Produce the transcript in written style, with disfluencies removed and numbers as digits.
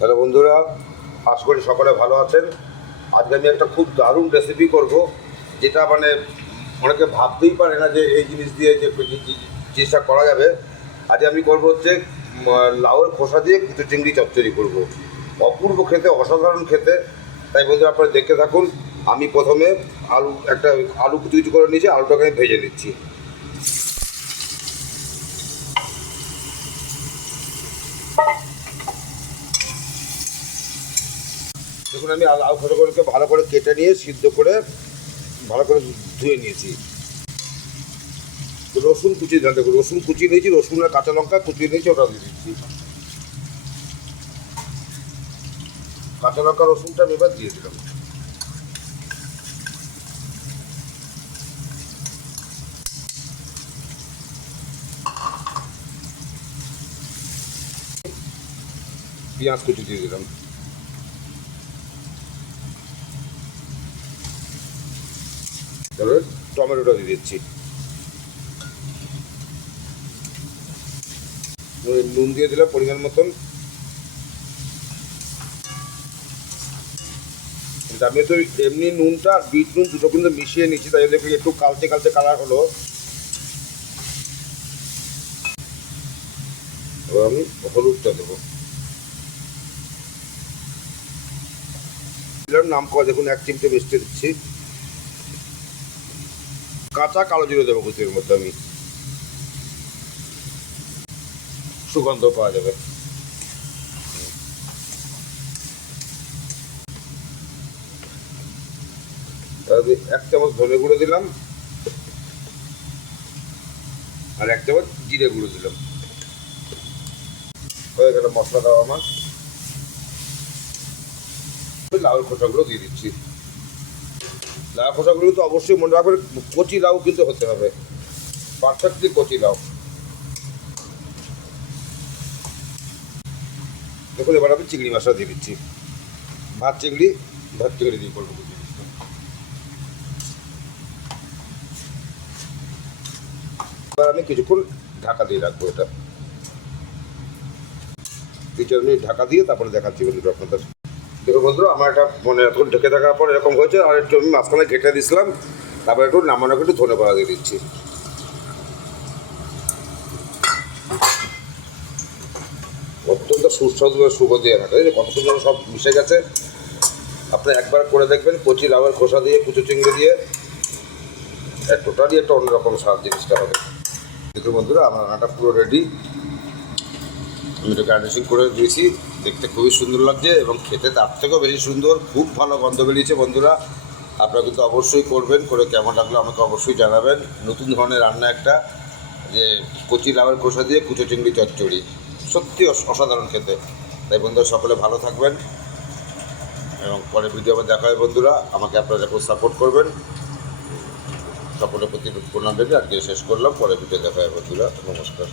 Hello বন্ধুরা, আশা করি সকলে ভালো আছেন। আজকে আমি একটা খুব দারুণ রেসিপি করব, যেটা মানে অনেকে ভাবতেই পারে না যে এই জিনিস দিয়ে যে জিনিসটা করা যাবে। আজকে আমি করব হচ্ছে লাউয়ের খোসা দিয়ে কুচো চিংড়ি চচ্চড়ি করব। অপূর্ব খেতে, অসাধারণ খেতে। তাই বন্ধুরা আপনারা দেখতে থাকুন। আমি প্রথমে আলু কুচি কুচি করে নিয়েছি, আলুটাকে আমি ভেজে নিচ্ছি। দেখুন, আমি আলু খোসাগুলোকে ভালো করে কেটে নিয়ে সিদ্ধ করে ভালো করে ধুয়ে নিয়েছি। রসুন কুচি দিলাম, দেখুন রসুন কুচি নিয়েছি, রসুন আর কাঁচা লঙ্কা কুচিয়ে নিয়েছি, ওটা দিয়ে দিচ্ছি। কাঁচা লঙ্কা রসুনটা আমি এবার দিয়ে দিলাম। পেঁয়াজ কুচি দিয়ে দিলাম। এবার টমেটোটা দিয়ে দিচ্ছি। নুন দিয়ে দিলাম পরিমাণ মতন। আমি তো এমনি নুনটা আর বিট নুন দুটো কিন্তু মিশিয়ে নিচ্ছি, তাই দেখি একটু কালচে কালচে কালার হলো। এবার আমি হলুদটা দেবো। নাম করা, দেখুন 1 চিমটে মিষ্টি দিচ্ছি। কাঁচা কালো জিরে দেবো কুচির মধ্যে, আমি সুগন্ধ পাওয়া যাবে। তাহলে 1 চামচ ধনে গুঁড়ো দিলাম আর 1 চামচ জিরে গুঁড়ো দিলাম। হয়ে গেল মশলা দেওয়া আমার। লাউয়ের খোসাগুলো দিয়ে দিচ্ছি। লাউ খোসাগুলো তো অবশ্যই মনে রাখবেন, কচি লাউ কিন্তু হতে হবে, পারফেক্টলি কচি লাউ। দেখুন, এবার আমি চিংড়ি মশলা দিয়ে দিচ্ছি। ভাত চিংড়ি দিয়ে করবো। এবার আমি কিছুক্ষণ ঢাকা দিয়ে রাখবো। এটা 2-4 মিনিট ঢাকা দিয়ে তারপরে দেখাচ্ছি বন্ধুরা আপনাদের। দেখুন বন্ধুরা, আমার এটা মনে এখন ঢেকে থাকার পর এরকম হয়েছে। আর একটু আমি মাঝখানে ঘেটে দিয়েছিলাম, তারপরে একটু নামানোকে একটু ধনে পাতা দিয়ে দিচ্ছি। অত্যন্ত সুস্বাদু সুগন্ধি থাকে, কত সুন্দর সব মিশে গেছে। আপনি একবার করে দেখবেন, কচি লাউয়ের খোসা দিয়ে কুচো চিংড়ি দিয়ে টোটালি একটা অন্যরকম স্বাদ জিনিসটা হবে। দেখুন বন্ধুরা, আমার রান্নাটা পুরো রেডি। আমি এটা গার্নিশিং করে দিয়েছি, দেখতে খুবই সুন্দর লাগছে এবং খেতে তার থেকেও বেশি সুন্দর। খুব ভালো গন্ধ বেরিয়েছে বন্ধুরা। আপনারা কিন্তু অবশ্যই করবেন, করে কেমন লাগলো আমাকে অবশ্যই জানাবেন। নতুন ধরনের রান্না একটা, যে কচি লাউয়ের খোসা দিয়ে কুচো চিংড়ি চচ্চড়ি, সত্যি অসাধারণ খেতে। তাই বন্ধুরা সকলে ভালো থাকবেন এবং পরে ভিডিও আবার দেখা হয় বন্ধুরা। আমাকে আপনারা যখন সাপোর্ট করবেন, সকলের প্রতি প্রণাম রেখে আজকে শেষ করলাম। পরে ভিডিও দেখা হয় বন্ধুরা। নমস্কার।